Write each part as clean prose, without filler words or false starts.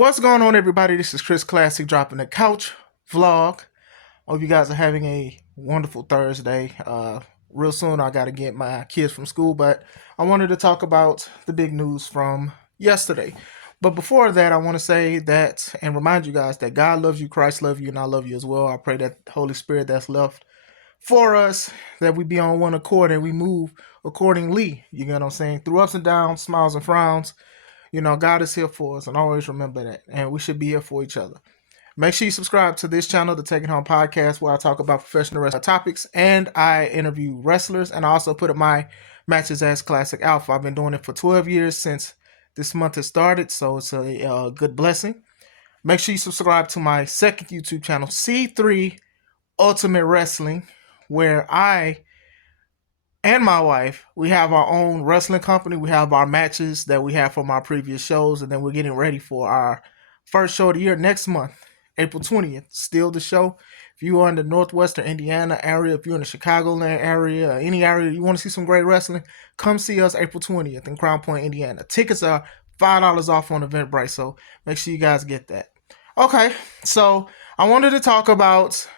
What's going on, everybody? This is Chris Classic dropping the couch vlog. Hope you guys are having a wonderful Thursday. Real soon, I got to get my kids from school, but I wanted to talk about the big news from yesterday. But before that, I want to say that and remind you guys that God loves you, Christ loves you, and I love you as well. I pray that Holy Spirit that's left for us, that we be on one accord and we move accordingly. You know what I'm saying? Through ups and downs, smiles and frowns. You know, God is here for us, and always remember that. And we should be here for each other. Make sure you subscribe to this channel, the Take It Home Podcast, where I talk about professional wrestling topics, and I interview wrestlers, and I also put up my matches as Classic Alpha. I've been doing it for 12 years since this month has started, so it's a good blessing. Make sure you subscribe to my second YouTube channel, C3 Ultimate Wrestling, where I and my wife, we have our own wrestling company. We have our matches that we have from our previous shows, and then we're getting ready for our first show of the year next month, April 20th. Still the show. If you are in the Northwestern Indiana area, if you're in the Chicagoland area, or any area you want to see some great wrestling, come see us April 20th in Crown Point, Indiana. Tickets are $5 off on Eventbrite, so make sure you guys get that. Okay, so I wanted to talk about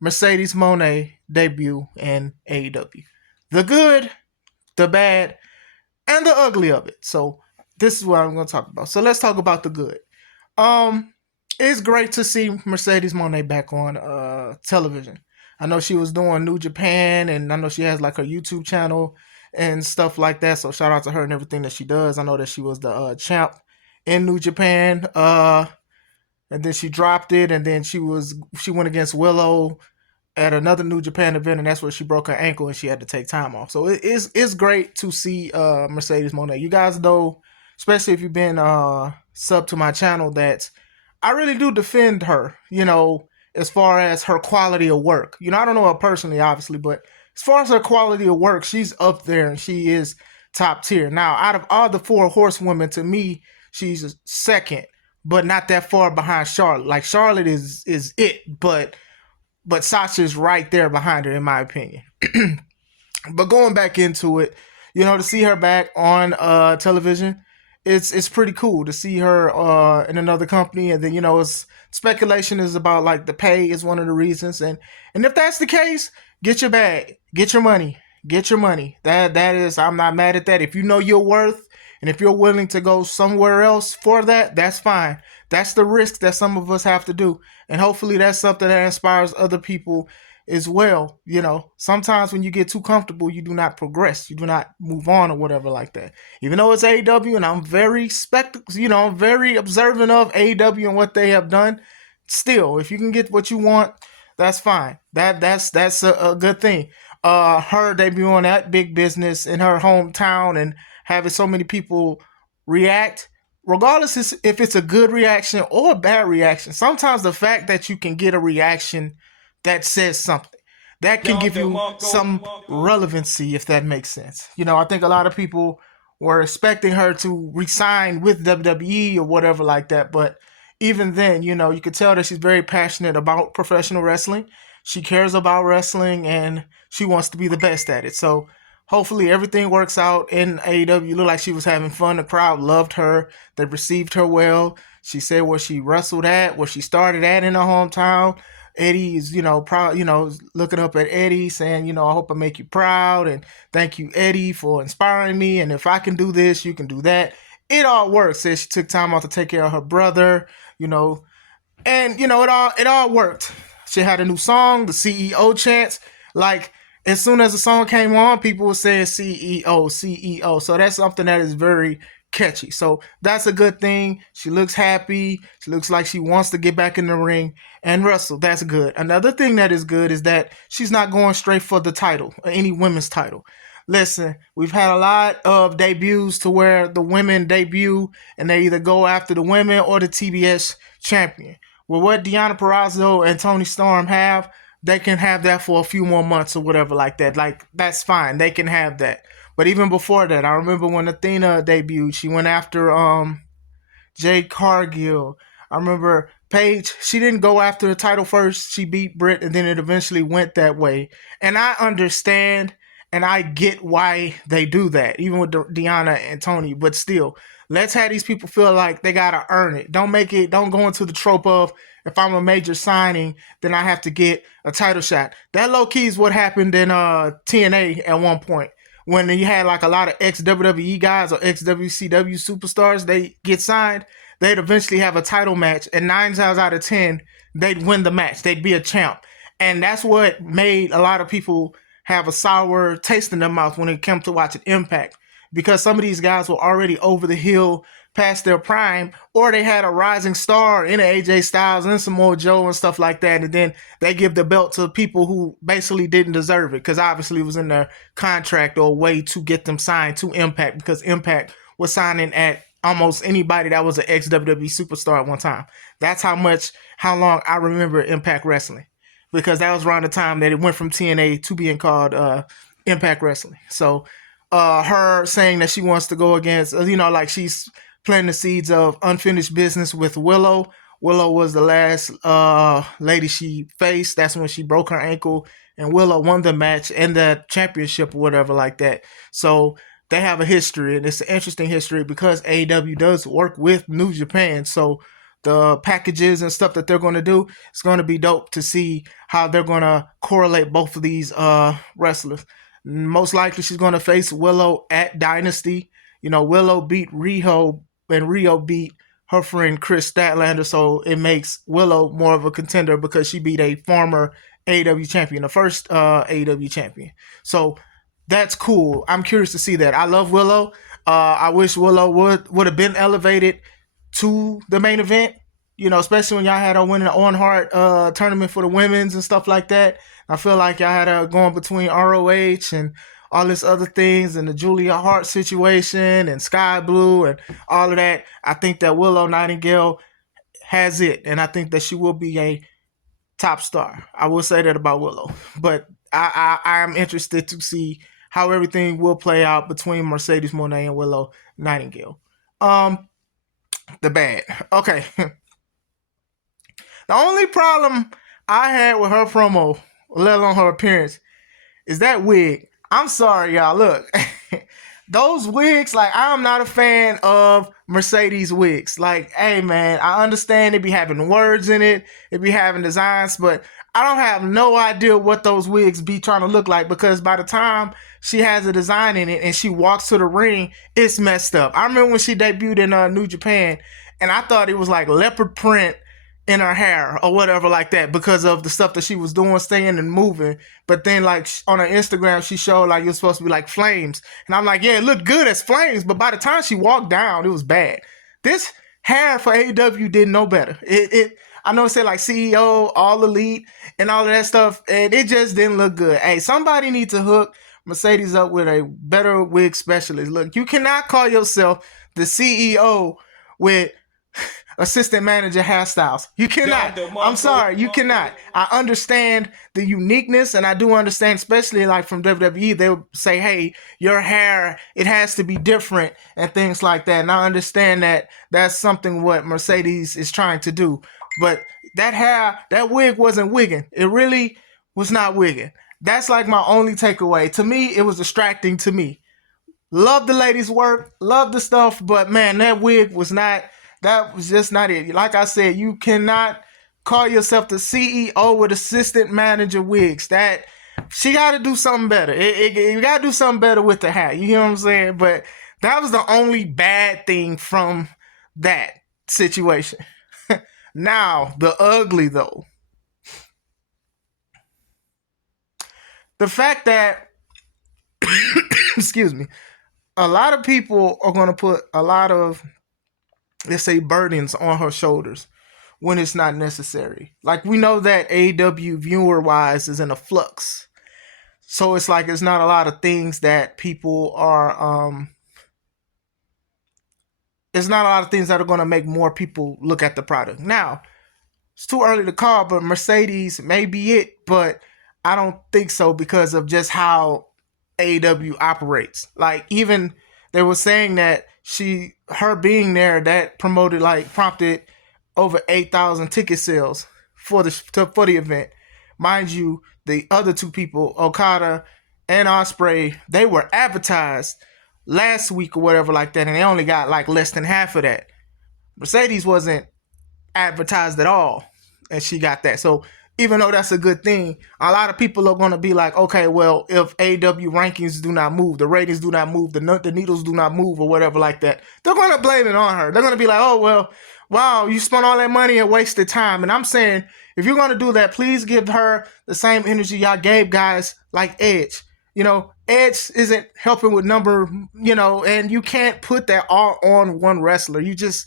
Mercedes Mone debut in AEW. The good, the bad, and the ugly of it. So this is what I'm going to talk about. So let's talk about the good. It's great to see Mercedes Mone back on television. I know she was doing New Japan, and I know she has like her YouTube channel and stuff like that. So shout out to her and everything that she does. I know that she was the champ in New Japan, and then she dropped it, and then she went against Willow at another New Japan event, and that's where she broke her ankle and she had to take time off. So it's great to see Mercedes Mone. You guys know, especially if you've been sub to my channel, that I really do defend her, you know, as far as her quality of work. You know, I don't know her personally, obviously, but as far as her quality of work, she's up there and she is top tier. Now, out of all the four horsewomen, to me, she's second, but not that far behind Charlotte. Like, Charlotte is it, but Sasha's right there behind her, in my opinion. But going back into it, you know, to see her back on television, it's pretty cool to see her in another company. And then, you know, it's speculation is about like the pay is one of the reasons. And if that's the case, get your bag, get your money. That is, I'm not mad at that. If you know your worth, and if you're willing to go somewhere else for that, that's fine. That's the risk that some of us have to do. And hopefully that's something that inspires other people as well. You know, sometimes when you get too comfortable, you do not progress. You do not move on or whatever like that. Even though it's AEW, and I'm very very observant of AEW and what they have done, still, if you can get what you want, that's fine. That's a good thing. Her debuting at big business in her hometown and having so many people react, regardless if it's a good reaction or a bad reaction. Sometimes the fact that you can get a reaction that says something, that can give you some relevancy, if that makes sense. You know, I think a lot of people were expecting her to resign with WWE or whatever like that, but even then, you know, you could tell that she's very passionate about professional wrestling. She cares about wrestling, and she wants to be the best at it. So hopefully everything works out in AEW. Looked like she was having fun. The crowd loved her. They received her well. She said where she wrestled at, where she started at in her hometown. Eddie is, you know, proud, you know, looking up at Eddie saying, you know, I hope I make you proud, and thank you, Eddie, for inspiring me. And if I can do this, you can do that. It all works. Said she took time off to take care of her brother, you know, and, you know, it all worked. She had a new song, the CEO chants. Like, as soon as the song came on, people were saying CEO, CEO. So that's something that is very catchy. So that's a good thing. She looks happy. She looks like she wants to get back in the ring and wrestle. That's good. Another thing that is good is that she's not going straight for the title, or any women's title. Listen, we've had a lot of debuts to where the women debut and they either go after the women or the TBS champion. Well, what Deonna Purrazzo and Toni Storm have, they can have that for a few more months or whatever like that. Like, that's fine. They can have that. But even before that, I remember when Athena debuted, she went after Jade Cargill. I remember Paige, she didn't go after the title first. She beat Britt, and then it eventually went that way. And I understand, and I get why they do that, even with Deonna and Toni. But still, Let's have these people feel like they gotta earn it. Don't go into the trope of, if I'm a major signing, then I have to get a title shot. That low key is what happened in TNA at one point, when you had like a lot of ex WWE guys or ex WCW superstars. They get signed, they'd eventually have a title match, and 9 times out of 10 they'd win the match. They'd be a champ, and that's what made a lot of people have a sour taste in their mouth when it came to watching Impact, because some of these guys were already over the hill, past their prime, or they had a rising star in AJ Styles and Samoa Joe and stuff like that, and then they give the belt to people who basically didn't deserve it, because obviously it was in their contract or way to get them signed to Impact, because Impact was signing at almost anybody that was an ex-WWE superstar at one time. That's how long I remember Impact Wrestling, because that was around the time that it went from TNA to being called Impact Wrestling. So her saying that she wants to go against, like she's planting the seeds of unfinished business with Willow. Willow was the last lady she faced. That's when she broke her ankle, and Willow won the match and the championship or whatever like that. So they have a history, and it's an interesting history because AEW does work with New Japan. So the packages and stuff that they're going to do, it's going to be dope to see how they're going to correlate both of these wrestlers. Most likely she's going to face Willow at Dynasty. Willow beat Riho, and Riho beat her friend Chris Statlander, so it makes Willow more of a contender because she beat a former AEW champion, the first AEW champion. So that's cool. I'm curious to see that. I love Willow. I wish Willow would have been elevated to the main event, especially when y'all had her winning the Owen Hart tournament for the women's and stuff like that. I feel like y'all had her going between ROH and all this other things, and the Julia Hart situation and Sky Blue and all of that. I think that Willow Nightingale has it, and I think that she will be a top star. I will say that about Willow, but I am interested to see how everything will play out between Mercedes Moné and Willow Nightingale. The bad. Okay. The only problem I had with her promo, let alone her appearance, is that wig. I'm sorry, y'all. Look, those wigs, like, I'm not a fan of Mercedes wigs. Like, hey, man, I understand it be having words in it, it be having designs, but I don't have no idea what those wigs be trying to look like, because by the time she has a design in it and she walks to the ring, it's messed up. I remember when she debuted in New Japan, and I thought it was like leopard print in her hair or whatever like that, because of the stuff that she was doing, staying and moving. But then, like, on her Instagram, she showed like it was supposed to be like flames, and I'm like, yeah, it looked good as flames, but by the time she walked down, it was bad. This hair for AEW did no better. I know it said like CEO, All Elite, and all of that stuff, and it just didn't look good. Hey, somebody needs to hook Mercedes up with a better wig specialist. Look, you cannot call yourself the CEO with assistant manager hairstyles. You cannot. I'm sorry, you cannot. I understand the uniqueness, and I do understand, especially like from WWE, they'll say, hey, your hair, it has to be different and things like that. And I understand that that's something what Mercedes is trying to do. But that hair, that wig wasn't wigging. It really was not wigging. That's like my only takeaway. To me, it was distracting to me. Love the ladies' work, love the stuff, but man, that wig was not, that was just not it. Like I said, you cannot call yourself the CEO with assistant manager wigs. That, she got to do something better. You got to do something better with the hat. You know what I'm saying? But that was the only bad thing from that situation. Now, the ugly, though. The fact that, excuse me, a lot of people are going to put a lot of, let's say, burdens on her shoulders when it's not necessary. Like, we know that AEW viewer-wise is in a flux. So it's like it's not a lot of things that people are, it's not a lot of things that are going to make more people look at the product. Now, it's too early to call, but Mercedes may be it, but I don't think so because of just how AEW operates. Like, even they were saying that her being there, that prompted over 8,000 ticket sales for the event. Mind you, the other two people, Okada and Ospreay, they were advertised last week or whatever like that, and they only got like less than half of that. Mercedes wasn't advertised at all, and she got that. So even though that's a good thing, a lot of people are going to be like, okay, well, if AEW rankings do not move, the ratings do not move, the needles do not move or whatever like that, they're going to blame it on her. They're going to be like, oh, well, wow, you spent all that money and wasted time. And I'm saying, if you're going to do that, please give her the same energy y'all gave guys like Edge. Edge isn't helping with number, and you can't put that all on one wrestler. You just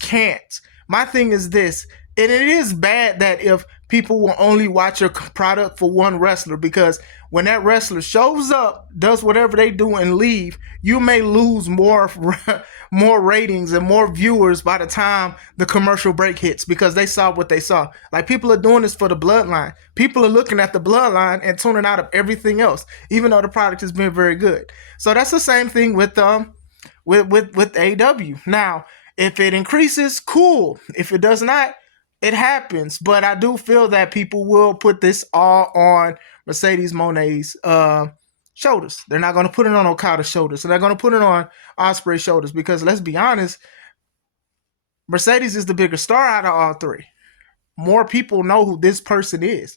can't. My thing is this, and it is bad that if people will only watch your product for one wrestler, because when that wrestler shows up, does whatever they do and leave, you may lose more ratings and more viewers by the time the commercial break hits, because they saw what they saw. Like, people are doing this for the bloodline. People are looking at the bloodline and tuning out of everything else, even though the product has been very good. So that's the same thing with AEW. Now, if it increases, cool. If it does not, it happens. But I do feel that people will put this all on Mercedes Moné's shoulders. They're not going to put it on Okada's shoulders. So they're going to put it on Ospreay's shoulders, because let's be honest, Mercedes is the bigger star out of all three. More people know who this person is.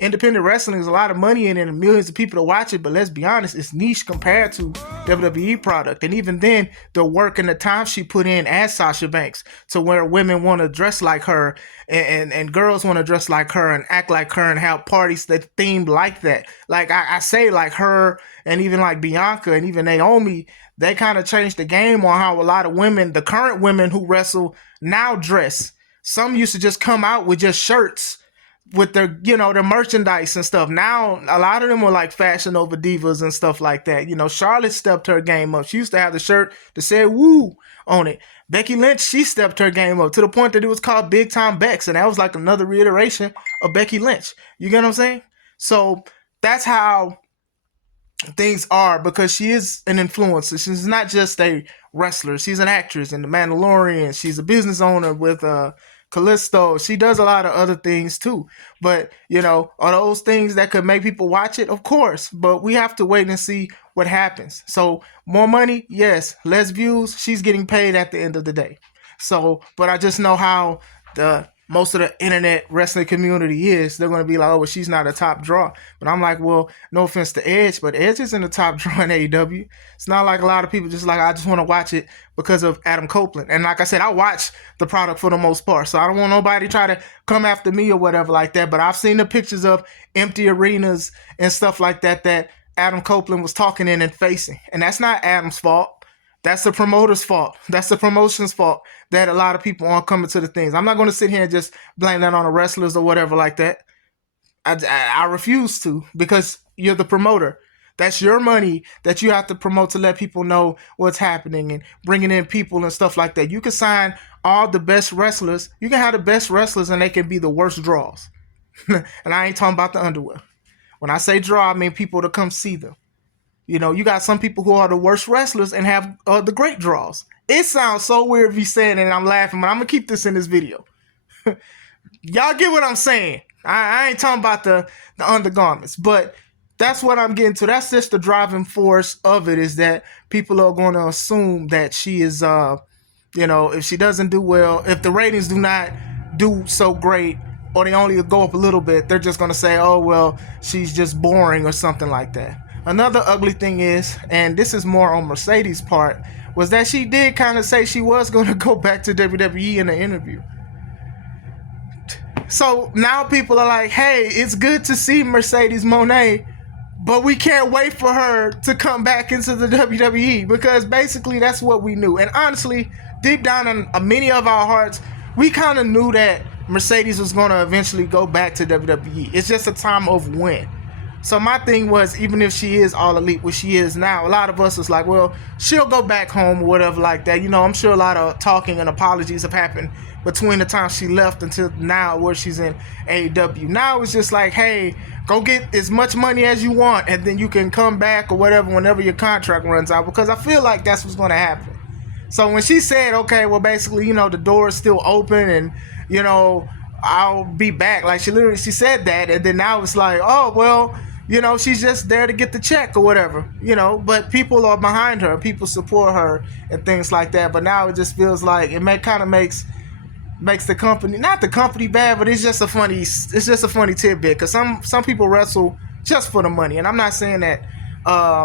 Independent wrestling is a lot of money in it and millions of people to watch it, but let's be honest, it's niche compared to WWE product. And even then, the work and the time she put in as Sasha Banks, to where women want to dress like her and girls want to dress like her and act like her and have parties that themed like that. Like I say, like her and even like Bianca and even Naomi, they kind of changed the game on how a lot of women, the current women who wrestle now, dress. Some used to just come out with just shirts with their, their merchandise and stuff. Now, a lot of them were like Fashion Over Divas and stuff like that. Charlotte stepped her game up. She used to have the shirt that said "Woo" on it. Becky Lynch, she stepped her game up to the point that it was called Big Time Bex, and that was like another reiteration of Becky Lynch. You get what I'm saying? So that's how things are, because she is an influencer. She's not just a wrestler. She's an actress in The Mandalorian. She's a business owner with Callisto. She does a lot of other things too. But, are those things that could make people watch it? Of course. But we have to wait and see what happens. So, more money? Yes. Less views? She's getting paid at the end of the day. So, but I just know how most of the internet wrestling community is. They're going to be like, oh, well, she's not a top draw. But I'm like, well, no offense to Edge, but Edge isn't a top draw in AEW. It's not like a lot of people just like, I just want to watch it because of Adam Copeland. And like I said, I watch the product for the most part. So I don't want nobody to try to come after me or whatever like that. But I've seen the pictures of empty arenas and stuff like that Adam Copeland was talking in and facing. And that's not Adam's fault. That's the promoter's fault. That's the promotion's fault that a lot of people aren't coming to the things. I'm not going to sit here and just blame that on the wrestlers or whatever like that. I refuse to, because you're the promoter. That's your money that you have to promote to let people know what's happening and bringing in people and stuff like that. You can sign all the best wrestlers. You can have the best wrestlers and they can be the worst draws. And I ain't talking about the underwear. When I say draw, I mean people to come see them. You got some people who are the worst wrestlers and have the great draws. It sounds so weird if you saying it and I'm laughing, but I'm going to keep this in this video. Y'all get what I'm saying. I ain't talking about the undergarments, but that's what I'm getting to. That's just the driving force of it, is that people are going to assume that she is, if she doesn't do well, if the ratings do not do so great, or they only go up a little bit, they're just going to say, oh, well, she's just boring or something like that. Another ugly thing is, and this is more on Mercedes' part, was that she did kind of say she was going to go back to WWE in an interview. So now people are like, hey, it's good to see Mercedes Moné, but we can't wait for her to come back into the WWE, because basically that's what we knew. And honestly, deep down in many of our hearts, we kind of knew that Mercedes was going to eventually go back to WWE. It's just a time of when. So my thing was, even if she is all elite, what she is now, a lot of us was like, well, she'll go back home or whatever like that. I'm sure a lot of talking and apologies have happened between the time she left until now, where she's in AEW. Now it's just like, hey, go get as much money as you want, and then you can come back or whatever whenever your contract runs out, because I feel like that's what's going to happen. So when she said, okay, well, basically, the door is still open and, I'll be back. Like, she said that, and then now it's like, oh, well, she's just there to get the check or whatever, but people are behind her, people support her and things like that. But now it just feels like kind of makes the company, not the company bad, but it's just a funny tidbit, because some people wrestle just for the money, and I'm not saying that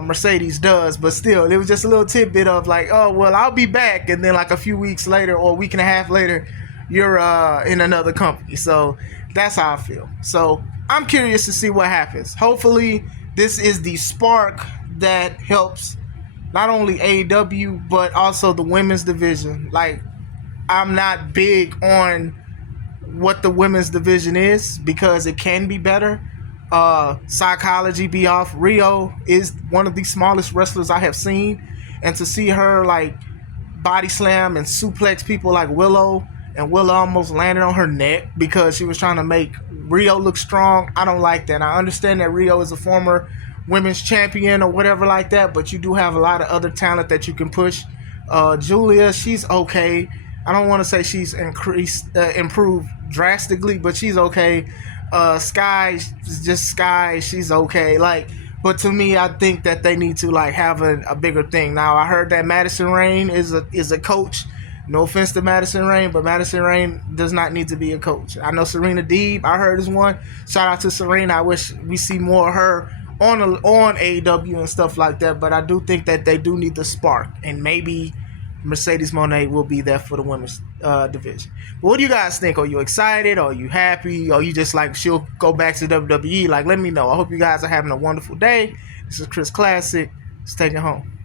Mercedes does, but still, it was just a little tidbit of like, oh well, I'll be back, and then like a few weeks later or a week and a half later, you're in another company. So that's how I feel. So I'm curious to see what happens. Hopefully, this is the spark that helps not only AEW but also the women's division. Like, I'm not big on what the women's division is because it can be better. Psychology be off. Rio is one of the smallest wrestlers I have seen, and to see her like body slam and suplex people like Willow, and Willow almost landed on her neck because she was trying to make Rio look strong. I don't like that. I understand that Rio is a former women's champion or whatever like that, but you do have a lot of other talent that you can push. Julia, she's okay. I don't want to say she's improved drastically, but she's okay. Sky, just Sky, she's okay. Like, but to me, I think that they need to like have a bigger thing. Now, I heard that Madison Rain is a coach. No offense to Madison Rain, but Madison Rain does not need to be a coach. I know Serena Deeb, I heard is one. Shout out to Serena. I wish we see more of her on AEW and stuff like that. But I do think that they do need the spark, and maybe Mercedes Mone will be there for the women's division. But what do you guys think? Are you excited? Are you happy? Are you just like she'll go back to WWE? Like, let me know. I hope you guys are having a wonderful day. This is Chris Classic. Let's take it home.